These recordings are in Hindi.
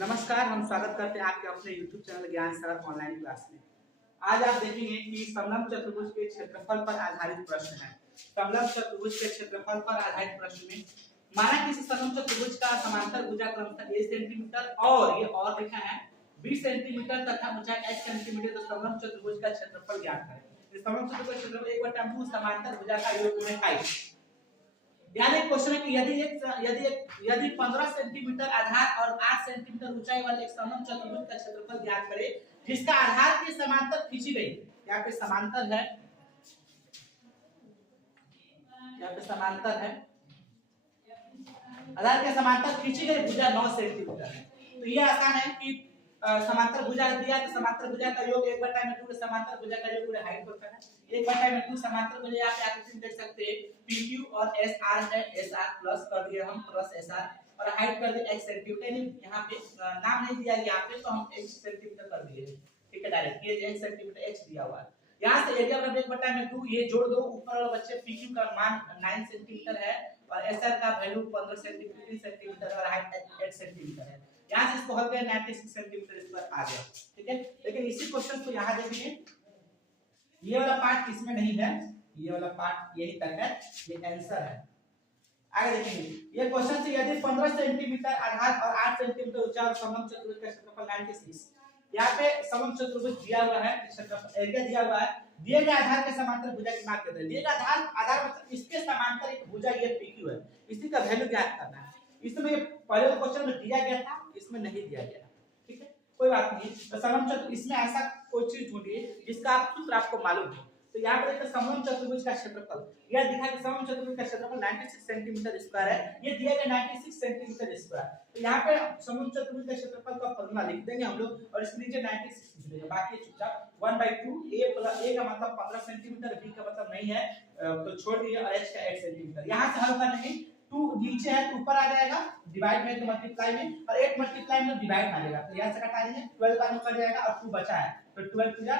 नमस्कार, हम स्वागत करते हैं आपके अपने YouTube चैनल ज्ञान सरल ऑनलाइन क्लास में। आज आप देखेंगे कि समलंब चतुर्भुज के क्षेत्रफल पर आधारित प्रश्न है। समलंब चतुर्भुज के क्षेत्रफल पर आधारित प्रश्न में माना कि इस समलंब चतुर्भुज का समांतर भुजा क्रमशः a सेंटीमीटर और ये और लिखा है 20 सेंटीमीटर तथा ऊंचाई h सेंटीमीटर। तो समलंब चतुर्भुज का क्षेत्रफल ज्ञात करें। इस समलंब चतुर्भुज का क्षेत्रफल 1/2 समांतर भुजा का योग गुणे पाई। यानी क्वेश्चन है कि यदि 15 सेंटीमीटर आधार और 8 सेंटीमीटर ऊंचाई वाले एक समलंब चतुर्भुज का क्षेत्रफल ज्ञात करें जिसका आधार के समांतर खींची गई। यहाँ पे समांतर है, यहाँ पे समांतर है, आधार के समांतर खींची गई भुजा 9 सेंटीमीटर है। तो ये आसान है कि समांतर भुजा दिया तो समांतर भुजा का योग 1/2 के समांतर भुजा का योग पूरे हाइट होता है। 1/2 समांतर भुजा यहाँ पे आकृति में देख सकते हैं PQ और SR है। SR प्लस कर दिए हम प्लस SR और हाइट कर दिए h सेंटीमीटर। यहाँ पे नाम नहीं दिया यहाँ पे तो हम h सेंटीमीटर कर दिए। ठीक है, डायरेक्ट ये h सेंटीमीटर h दिया हुआ है। यहाँ से एरिया बराबर 1/2 ये जोड़ दो। ऊपर वाला बच्चे PQ का मान 9 सेंटीमीटर है और SR का वैल्यू 15 सेंटीमीटर और हाइट 8 सेंटीमीटर है। यहाँ से इसको हल करें 96 सेंटीमीटर इस पर आ गया। ठीक है, लेकिन इसी क्वेश्चन को यहाँ देखेंगे ये वाला पार्ट इसमें नहीं है, ये वाला पार्ट यही तक है, ये आंसर है। आगे देखेंगे ये क्वेश्चन से यदि 15 सेंटीमीटर आधार और 8 सेंटीमीटर ऊंचा और समलंब चतुर्भुज का क्षेत्रफल 96। यहाँ पे समलंब चतुर्भुज दिया हुआ है, क्षेत्रफल एरिया दिया हुआ है, दिए गए आधार के समांतर भुजा की माप देते हैं। दिए गए आधार मतलब इसके समांतर एक भुजा ये PQ है, इसी का वैल्यू ज्ञात करना है। इसमें पहले क्वेश्चन में दिया गया था, इसमें नहीं दिया गया। ठीक है, कोई बात नहीं। तो समलंब चतुर्भुज इसमें ऐसा कोई चीज ढूंढिए जिसका आप सूत्र आपको मालूम हो। तो यहाँ पर देखिए समलंब चतुर्भुज का क्षेत्रफल यह दिखा कि समलंब चतुर्भुज का क्षेत्रफल 96 सेंटीमीटर स्क्वायर है। ये दिया गया 96 सेंटीमीटर स्क्वायर। तो यहाँ पे समलंब चतुर्भुज का क्षेत्रफल का फॉर्मूला लिख देंगे हम लोग और इसके नीचे 96 लिख देंगे। बाकी चुपचाप 1/2 a का मतलब 15 सेंटीमीटर, b का मतलब नहीं है तो छोड़ दीजिए और h का 8 सेंटीमीटर। यहाँ से हल करेंगे 2 नीचे है तो ऊपर आ जाएगा, डिवाइड में तो मल्टीप्लाई में और 8 मल्टीप्लाई में डिवाइड आ जाएगा। तो यहाँ से घटा देंगे 12 का कट जाएगा और 2 बचा है तो 12 पूरा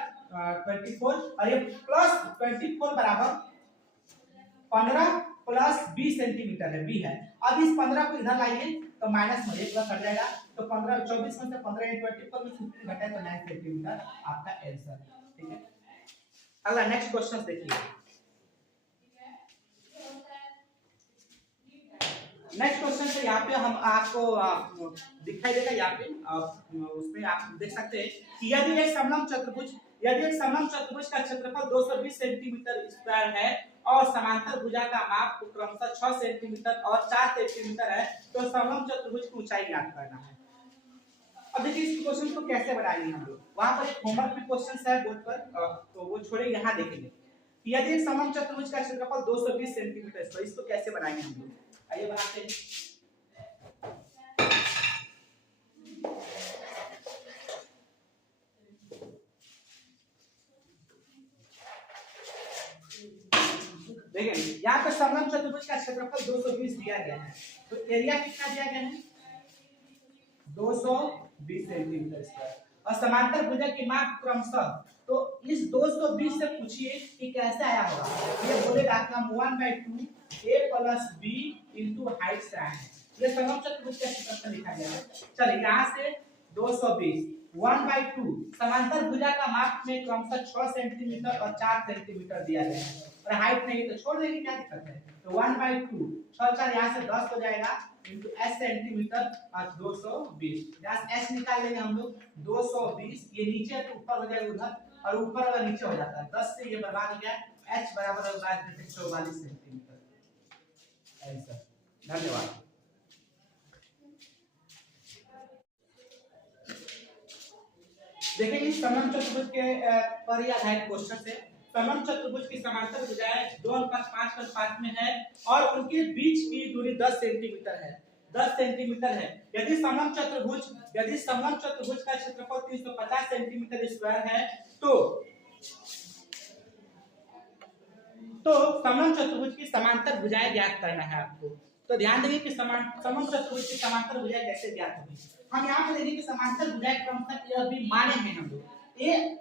24 और ये प्लस 24 बराबर 15 प्लस 20 सेंटीमीटर है, b है। अब इस 15 को इधर लाइए तो माइनस में 1 कट जाएगा तो 15 24 में से 15 × 24 में 50 घटाए तो 9 सेंटीमीटर आपका आंसर। ठीक है, अगला नेक्स्ट क्वेश्चन देखिए। नेक्स्ट क्वेश्चन से यहाँ पे हम आपको दिखाई देगा, यहाँ पे उसमें आप देख सकते हैं कि यदि एक समलंब चतुर्भुज का क्षेत्रफल 220 सेंटीमीटर स्क्वायर है और समांतर भुजा का माप क्रमशः 6 सेंटीमीटर और 4 सेंटीमीटर है तो समलंब चतुर्भुज की ऊंचाई ज्ञात करना है। अब देखिए इस क्वेश्चन को कैसे बनाएंगे हम लोग। वहां पर एक होमवर्क भी क्वेश्चन है बोर्ड पर तो वो छोड़े, यहाँ देखेंगे यदि एक समलंब चतुर्भुज का क्षेत्रफल 220 सेंटीमीटर है तो इसको कैसे बनाएंगे हम लोग। आइए बनाते हैं। देखिए यहाँ पे समलंब चतुर्भुज का क्षेत्रफल 220 दिया गया है तो एरिया कितना दिया गया है 220 सेंटीमीटर स्क्वायर और समांतर भुजा की माप क्रमशः तो इस 220 से पूछिए कि कैसे आया होगा। ये बोलेगा कि हम 1/2 a + b * हाइट से आए हैं। ये समलंब चतुर्भुज का क्षेत्रफल लिखा गया है। चलिए यहाँ से 220 1/2 समांतर भुजा का माप में क्रमशः 6 सेंटीमीटर और 4 सेंटीमीटर दिया गया है और हाइट नहीं तो छोड़ देंगे, क्या दिक्कत है। तो 1/2 6 4 यहाँ से 10 हो जाएगा * s सेंटीमीटर और 220 यहाँ से s निकाल लेंगे हम लोग 220। ये नीचे है तो ऊपर हो जाएगा उधर और ऊपर वाला नीचे हो जाता है 10 से ये बर्बाद हो गया। h बराबर 44 सेंटीमीटर आंसर। धन्यवाद। देखिए इस समलंब चतुर्भुज के पर ही आधारित क्वेश्चन से समलंब चतुर्भुज की समांतर भुजाएं 2:5:5 में है और उनके बीच की दूरी 10 सेंटीमीटर है। 10 सेंटीमीटर है। यदि समलंब चतुर्भुज का क्षेत्रफल 350 सेंटीमीटर स्क्वायर है तो समलंब चतुर्भुज की समांतर भुजाएं ज्ञात करना है आपको। तो ध्यान देंगे कि समलंब चतुर्भुज की समांतर भुजाएं कैसे ज्ञात होगी। हम यहाँ पे देखेंगे कि समांतर भुजाएं क्रमशः यह भी माने हैं हम लोग। ए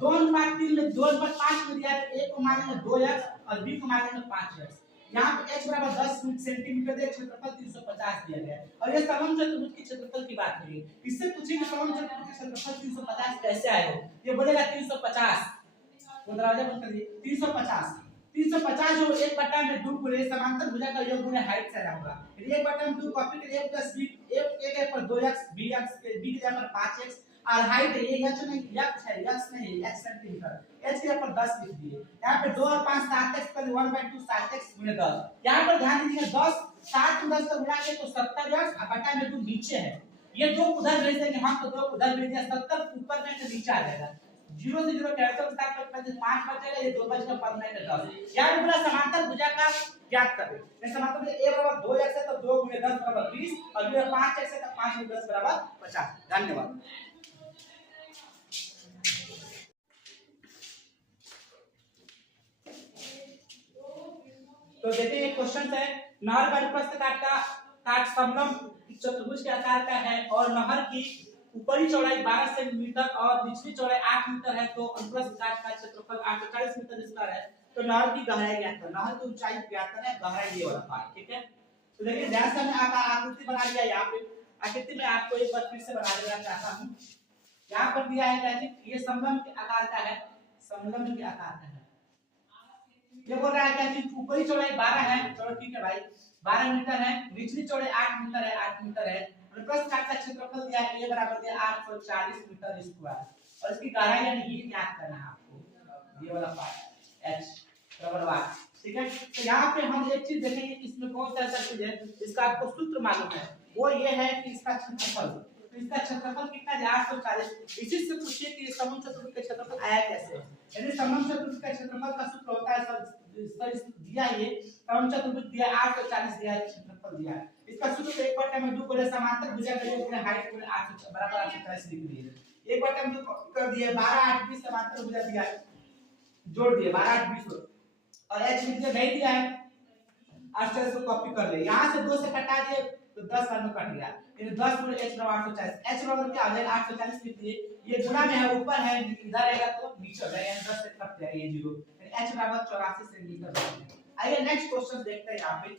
2:3 में 2:5 में दिया है, a को मानेंगे 2x और b को मानेंगे 5x। यहाँ पे h बराबर 10 सेंटीमीटर दिया, क्षेत्रफल 350 दिया गया है। और ये समम चतुर्भुज के क्षेत्रफल की बात है। इससे पूछिए कि समम चतुर्भुज के क्षेत्रफल 350 कैसे आए हो, ये बोलेगा 350, वो दरवाजा बंद कर दिए, 350 350 जो 1/2 गुणे समांतर भुजा का योग गुणे हाइट से आया होगा। यदि 1/2 कॉपी के a + b, a के पर 2x, bx के b के जगह पर 5x, और हाइट है ये h नहीं, x है, x नहीं, x सेंटीमीटर, h के पर 10 लिख दिए। यहाँ पे 2 और 5 7x पर 1/2 7x गुणे 10। यहाँ पर ध्यान दीजिए 10 7 को 10 से गुणा के तो 70x और बटा में 2 नीचे है, ये 2 उधर भेज देंगे हम, तो 2 उधर भेज दिया, 70 ऊपर में तो नीचे आ जाएगा। 0 से 0 कैंसिल, 7 पर 5 बचेगा, ये 2 बचेगा, 15 में 10। यार पूरा समांतर भुजा का ज्ञात करें। ये समांतर भुजा a बराबर 2x है तो 2 गुणे 10 बराबर 20, और b 5x है तो 5 गुणे 10 बराबर 50। धन्यवाद। तो देखिए ये क्वेश्चन है, नहर का अनुप्रस्थ काट समलंब चतुर्भुज के आकार का है और नहर की ऊपरी चौड़ाई 12 सेंटीमीटर और निचली चौड़ाई 8 मीटर है, तो अनुप्रस्थ काट का क्षेत्रफल 840 मीटर स्क्वायर है। तो नहर की गहराई ज्ञात करना, नहर की ऊंचाई ज्ञात करना है, गहराई ये वाला पार्ट, ठीक है। तो देखिए ध्यान से हमने आकृति बना लिया। यहाँ पे आकृति में आपको एक बार फिर से बना देना चाहता हूं। यहाँ पर दिया है क्या जी, ये समलंब के आकार का है, समलंब के आकार का है। ये बोल रहा है क्या जी, ऊपरी चौड़ाई 12 है, चलो ठीक है भाई, 12 मीटर है, निचली चौड़ाई 8 मीटर है, 8 मीटर है। अनुप्रस्थ काट का क्षेत्रफल दिया है, ये बराबर दिया 840 मीटर स्क्वायर, और इसकी गहराई यानी ये ज्ञात करना है आपको, ये वाला पार्ट h बराबर y, ठीक है। तो यहाँ पे हम एक चीज देखेंगे कि इसमें कौन सा ऐसा चीज है जिसका आपको सूत्र मालूम है, वो ये है कि इसका क्षेत्रफल, तो इसका क्षेत्रफल कितना है 840। इसी से पूछिए कि समम चतुर्भुज का क्षेत्रफल आया कैसे। यदि समम चतुर्भुज का क्षेत्रफल का सूत्र होता है सर दिया, ये समम चतुर्भुज दिया 840 दिया है, क्षेत्रफल दिया है, इसका सूत्र 1/2 गुणे समांतर भुजा का योग गुणे हाइट गुणे 8 बराबर 840 लिख दिए। 1/2 कर दिए, 12 8 20 समांतर भुजा दिया है, जोड़ दिए 12 8 20 और h लिख दिया, नहीं दिया है 840 को कॉपी कर ले, यहां से 2 से कटा दिए तो 10 बार में कट गया, ये 10 गुणे h बराबर 840, h बराबर क्या आ जाएगा 840 लिख दिए, ये गुणा में है, ऊपर है, इधर आएगा तो नीचे हो जाएगा, 10 से कट जाएगा ये 0, h बराबर 84 सेंटीमीटर। आइए नेक्स्ट क्वेश्चन देखते हैं। यहाँ पे